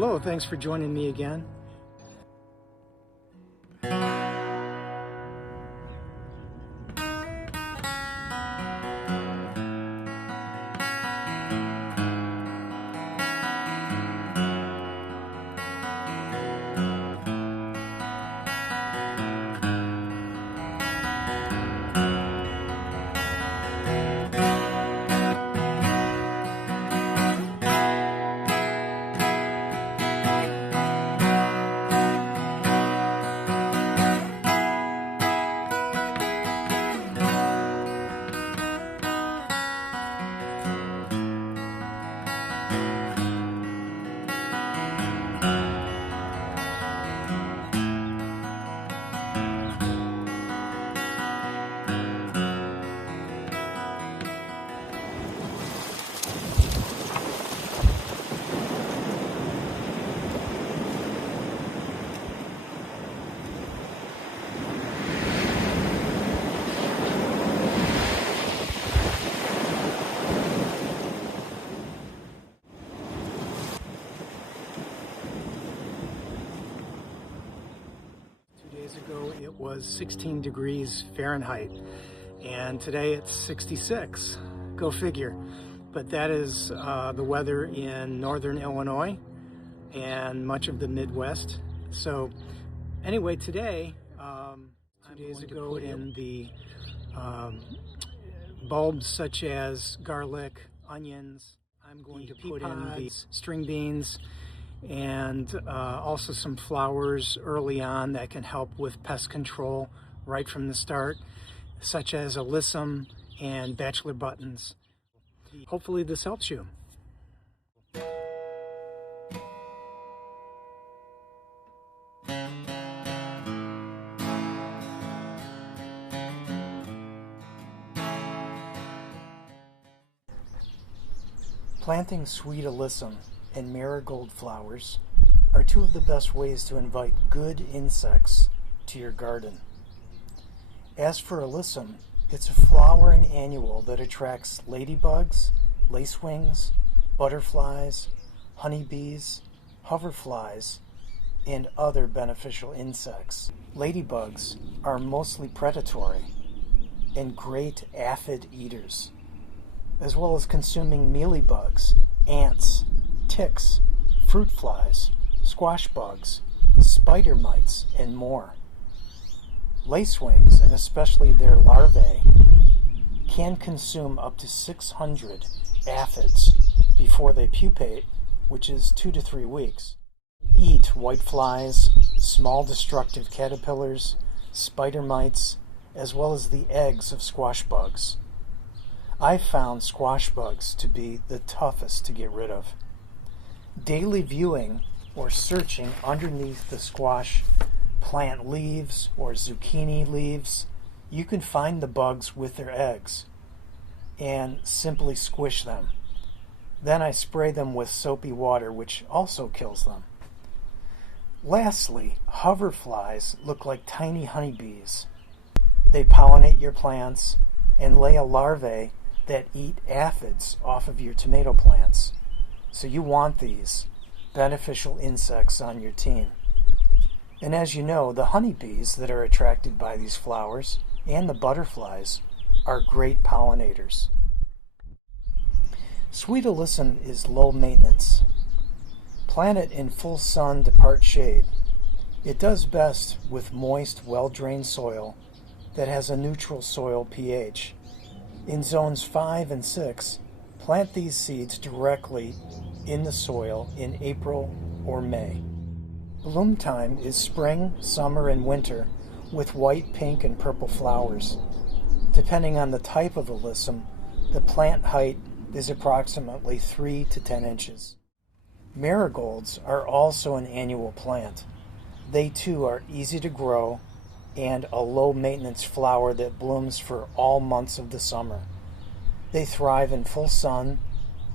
Hello, thanks for joining me again. Ago it was 16 degrees Fahrenheit and today it's 66. Go figure. But that is the weather in northern Illinois and much of the Midwest. So anyway, today, 2 days ago, in the bulbs such as garlic, onions, I'm going to put in these string beans and also some flowers early on that can help with pest control right from the start, such as Alyssum and bachelor buttons. Hopefully this helps you. Planting sweet Alyssum and marigold flowers are two of the best ways to invite good insects to your garden. As for Alyssum, it's a flowering annual that attracts ladybugs, lacewings, butterflies, honeybees, hoverflies, and other beneficial insects. Ladybugs are mostly predatory and great aphid eaters, as well as consuming mealybugs, ants, ticks, fruit flies, squash bugs, spider mites, and more. Lacewings, and especially their larvae, can consume up to 600 aphids before they pupate, which is 2 to 3 weeks. Eat whiteflies, small destructive caterpillars, spider mites, as well as the eggs of squash bugs. I've found squash bugs to be the toughest to get rid of. Daily viewing or searching underneath the squash plant leaves or zucchini leaves, you can find the bugs with their eggs and simply squish them. Then I spray them with soapy water, which also kills them. Lastly, hoverflies look like tiny honeybees. They pollinate your plants and lay a larvae that eat aphids off of your tomato plants. So you want these beneficial insects on your team. And as you know, the honeybees that are attracted by these flowers and the butterflies are great pollinators. Sweet Alyssum is low maintenance. Plant it in full sun to part shade. It does best with moist, well-drained soil that has a neutral soil pH. In zones 5 and 6, plant these seeds directly in the soil in April or May. Bloom time is spring, summer, and winter with white, pink, and purple flowers. Depending on the type of Alyssum, the plant height is approximately 3 to 10 inches. Marigolds are also an annual plant. They too are easy to grow and a low-maintenance flower that blooms for all months of the summer. They thrive in full sun,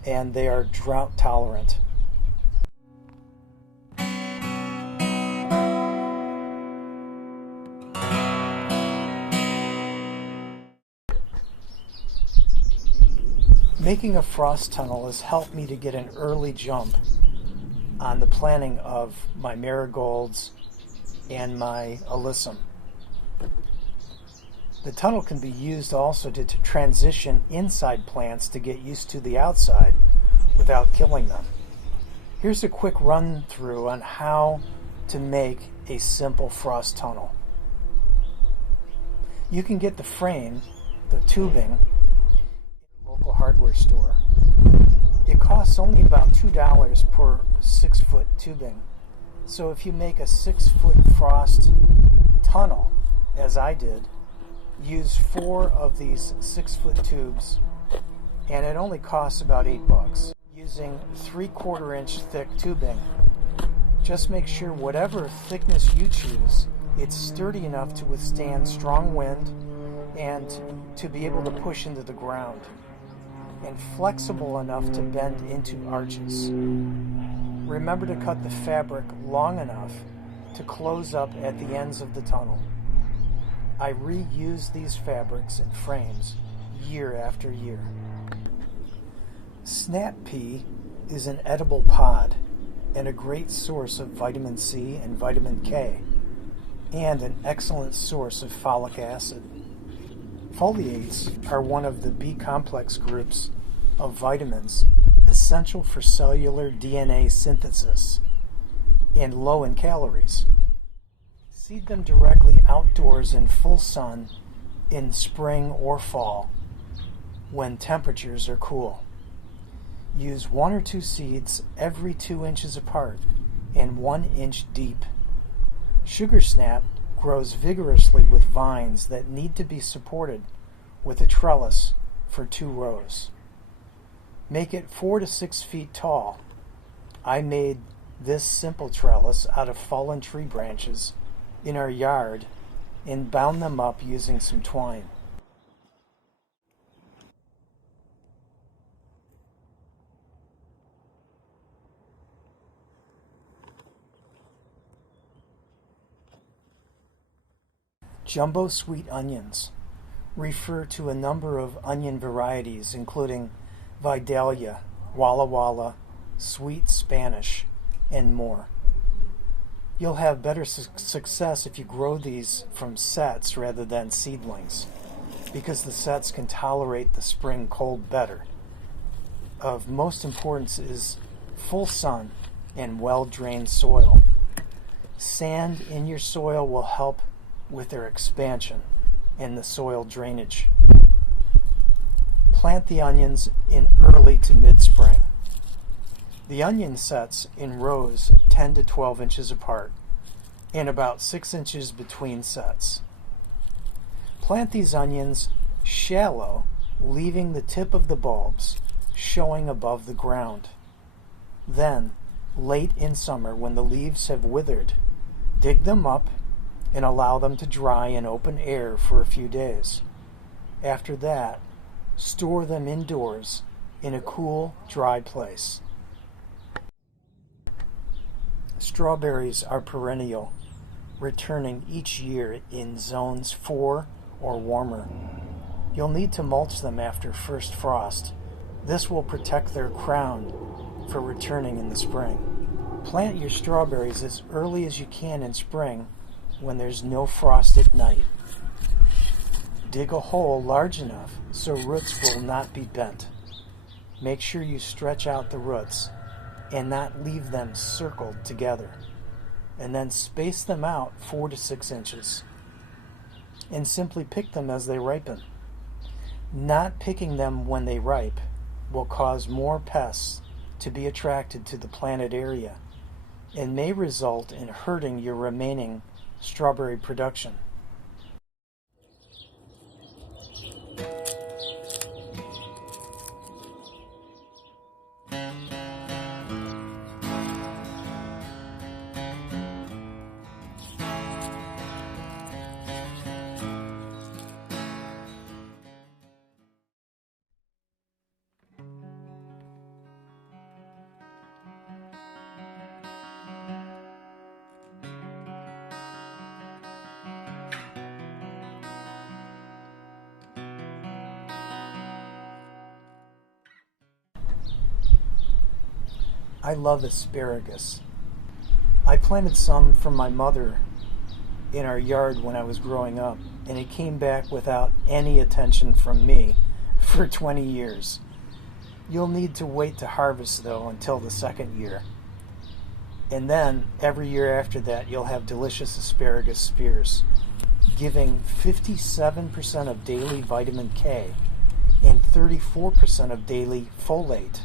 and they are drought tolerant. Making a frost tunnel has helped me to get an early jump on the planting of my marigolds and my alyssum. The tunnel can be used also to transition inside plants to get used to the outside without killing them. Here's a quick run through on how to make a simple frost tunnel. You can get the frame, the tubing, in a local hardware store. It costs only about $2 per 6-foot tubing. So if you make a 6-foot frost tunnel, as I did, use 4 of these 6-foot tubes, and it only costs about $8. Using 3/4 inch thick tubing, just make sure whatever thickness you choose, it's sturdy enough to withstand strong wind and to be able to push into the ground, and flexible enough to bend into arches. Remember to cut the fabric long enough to close up at the ends of the tunnel. I reuse these fabrics and frames year after year. Snap Pea is an edible pod and a great source of vitamin C and vitamin K, and an excellent source of folic acid. Folates are one of the B-complex groups of vitamins essential for cellular DNA synthesis and low in calories. Seed them directly outdoors in full sun in spring or fall when temperatures are cool. Use 1 or 2 seeds every 2 inches apart and 1 inch deep. Sugar snap grows vigorously with vines that need to be supported with a trellis for 2 rows. Make it 4 to 6 feet tall. I made this simple trellis out of fallen tree branches in our yard and bound them up using some twine. Jumbo sweet onions refer to a number of onion varieties, including Vidalia, Walla Walla, Sweet Spanish, and more. You'll have better success if you grow these from sets rather than seedlings, because the sets can tolerate the spring cold better. Of most importance is full sun and well-drained soil. Sand in your soil will help with their expansion and the soil drainage. Plant the onions in early to mid-spring. The onion sets in rows 10 to 12 inches apart and about 6 inches between sets. Plant these onions shallow, leaving the tip of the bulbs showing above the ground. Then, late in summer, when the leaves have withered, dig them up and allow them to dry in open air for a few days. After that, store them indoors in a cool, dry place. Strawberries are perennial, returning each year in zones 4 or warmer. You'll need to mulch them after first frost. This will protect their crown for returning in the spring. Plant your strawberries as early as you can in spring when there's no frost at night. Dig a hole large enough so roots will not be bent. Make sure you stretch out the roots and not leave them circled together, and then space them out 4 to 6 inches, and simply pick them as they ripen. Not picking them when they ripe will cause more pests to be attracted to the planted area and may result in hurting your remaining strawberry production. I love asparagus. I planted some from my mother in our yard when I was growing up, and it came back without any attention from me for 20 years. You'll need to wait to harvest, though, until the second year. And then, every year after that, you'll have delicious asparagus spears, giving 57% of daily vitamin K and 34% of daily folate.